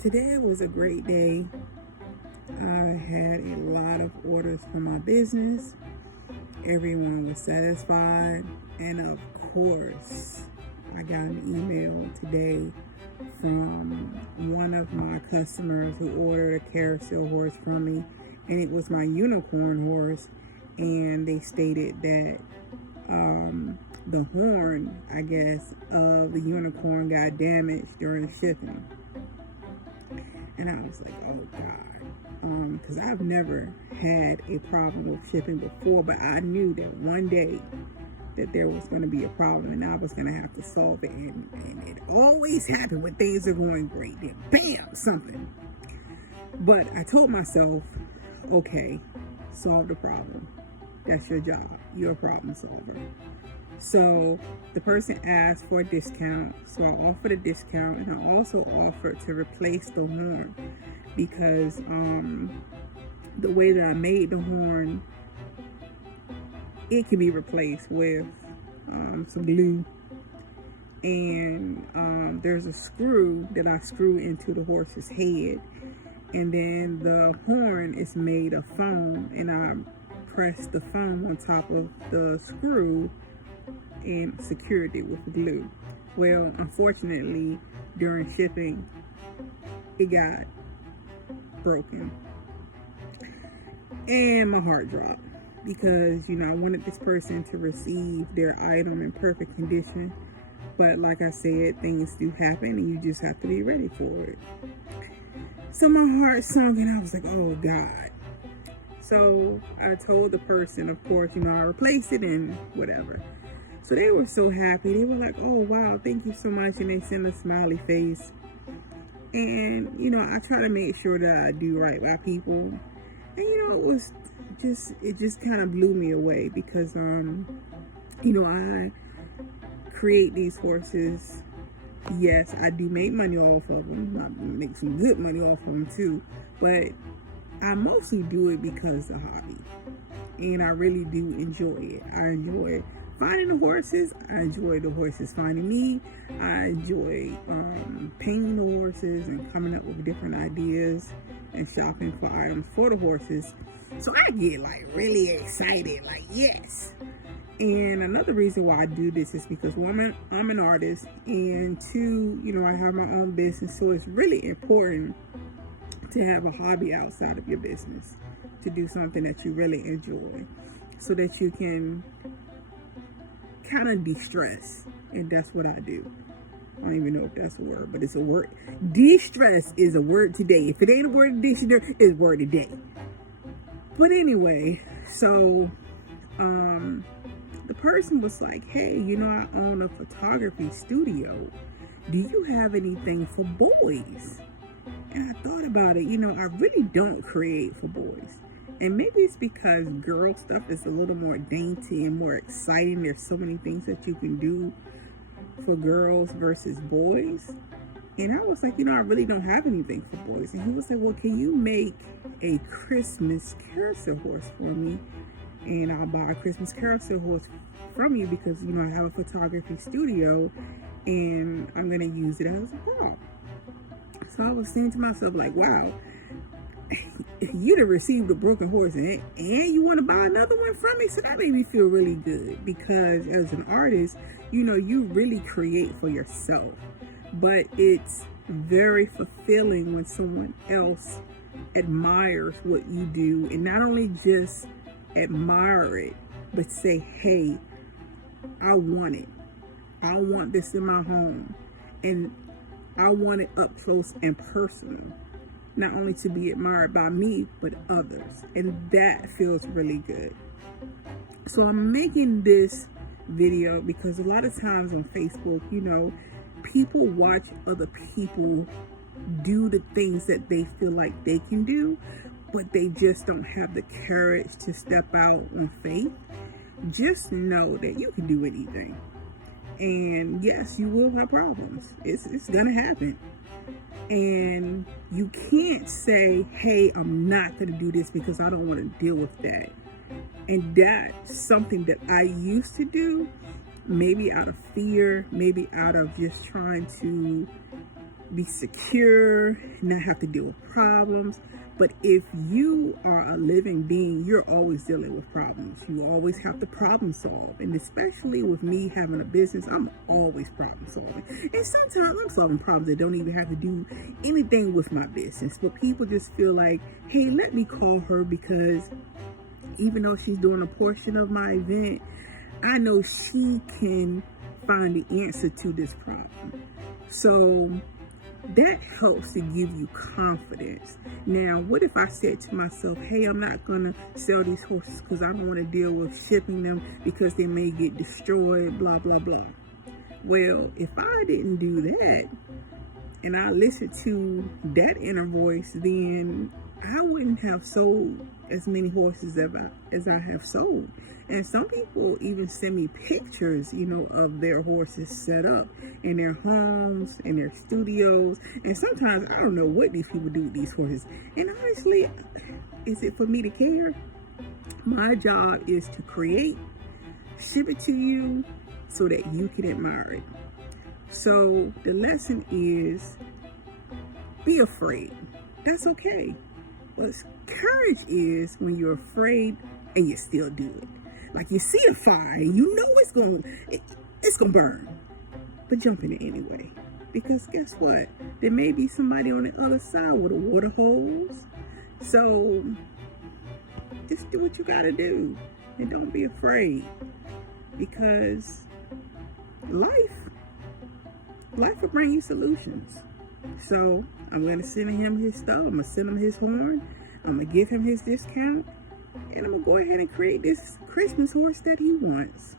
Today was a great day. I had a lot of orders for my business. Everyone was satisfied. And of course, I got an email today from one of my customers who ordered a carousel horse from me. And it was my unicorn horse. And they stated that the horn, I guess, of the unicorn got damaged during shipping. And I was like, oh God, because I've never had a problem with shipping before, but I knew that one day that there was going to be a problem and I was going to have to solve it. And it always happened when things are going great. Then bam, something. But I told myself, okay, solve the problem. That's your job. You're a problem solver. So the person asked for a discount, so I offered a discount, and I also offered to replace the horn because the way that I made the horn, it can be replaced with some glue, and there's a screw that I screw into the horse's head, and then the horn is made of foam, and I press the foam on top of the screw and secured it with glue. Well, unfortunately, during shipping, it got broken. And my heart dropped because, I wanted this person to receive their item in perfect condition. But like I said, things do happen and you just have to be ready for it. So my heart sunk and I was like, oh God. So I told the person, of course, I replaced it and whatever. So they were so happy. They were like, oh, wow, thank you so much. And they sent a smiley face. And, I try to make sure that I do right by people. And, it just kind of blew me away because, I create these horses. Yes, I do make money off of them. I make some good money off of them too. But I mostly do it because it's a hobby. And I really do enjoy it. I enjoy finding the horses. I enjoy the horses finding me. I enjoy painting the horses and coming up with different ideas and shopping for items for the horses. So I get really excited, yes. And another reason why I do this is because one, I'm an artist, and two, I have my own business. So it's really important to have a hobby outside of your business, to do something that you really enjoy so that you can kind of de-stress. And that's what I do. I don't even know if that's a word, but it's a word. De-stress is a word today. If it ain't a word in the dictionary, it's a word today. But anyway, so the person was like, hey, I own a photography studio. Do you have anything for boys? And I thought about it. I really don't create for boys. And maybe it's because girl stuff is a little more dainty and more exciting. There's so many things that you can do for girls versus boys. And I was like, I really don't have anything for boys. And he was like, well, can you make a Christmas carousel horse for me? And I'll buy a Christmas carousel horse from you because, I have a photography studio and I'm going to use it as a prop. So I was saying to myself, wow, you'd have received a broken horse and you want to buy another one from me. So that made me feel really good because as an artist, you really create for yourself, but it's very fulfilling when someone else admires what you do and not only just admire it, but say, hey, I want it. I want this in my home and I want it up close and personal. Not only to be admired by me, but others. And that feels really good. So I'm making this video because a lot of times on Facebook, people watch other people do the things that they feel like they can do, but they just don't have the courage to step out on faith. Just know that you can do anything. And yes, you will have problems. It's gonna happen. And you can't say, hey, I'm not going to do this because I don't want to deal with that. And that's something that I used to do, maybe out of fear, maybe out of just trying to be secure, not have to deal with problems. But if you are a living being, you're always dealing with problems. You always have to problem solve. And especially with me having a business, I'm always problem solving. And sometimes I'm solving problems that don't even have to do anything with my business. But people just feel like, hey, let me call her, because even though she's doing a portion of my event, I know she can find the answer to this problem. So that helps to give you confidence. Now, what if I said to myself, hey, I'm not going to sell these horses because I don't want to deal with shipping them because they may get destroyed, blah, blah, blah. Well, if I didn't do that and I listened to that inner voice, then I wouldn't have sold as many horses as I have sold. And some people even send me pictures, of their horses set up in their homes, in their studios. And sometimes I don't know what these people do with these horses. And honestly, is it for me to care? My job is to create, ship it to you so that you can admire it. So the lesson is, be afraid. That's okay. But courage is when you're afraid and you still do it. Like you see a fire and you know it's gonna burn, but jump in it anyway. Because guess what? There may be somebody on the other side with a water hose. So just do what you gotta do and don't be afraid. Because life will bring you solutions. So I'm gonna send him his stuff. I'm gonna send him his horn. I'm gonna give him his discount. And I'm going to go ahead and create this Christmas horse that he wants.